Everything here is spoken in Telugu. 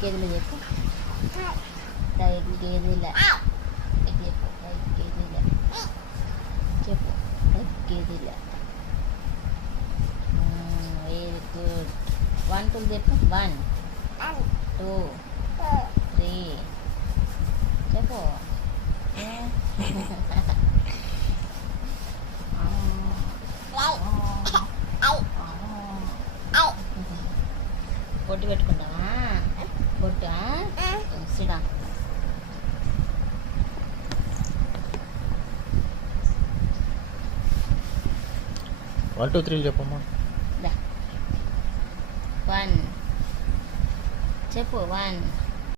కేజీలు చెప్పు. 5 కేజీల చెప్పు. 5 కేజీల చెప్పు. 5 కేజీల. Very good. 1 2 చెప్పు. 1 2 3 చెప్పు. బొట్టు పెట్టుకుంటావా? బొట్టు సిడా. 1 2 3 చెప్పమ్మా. 1 చెప్పు. 1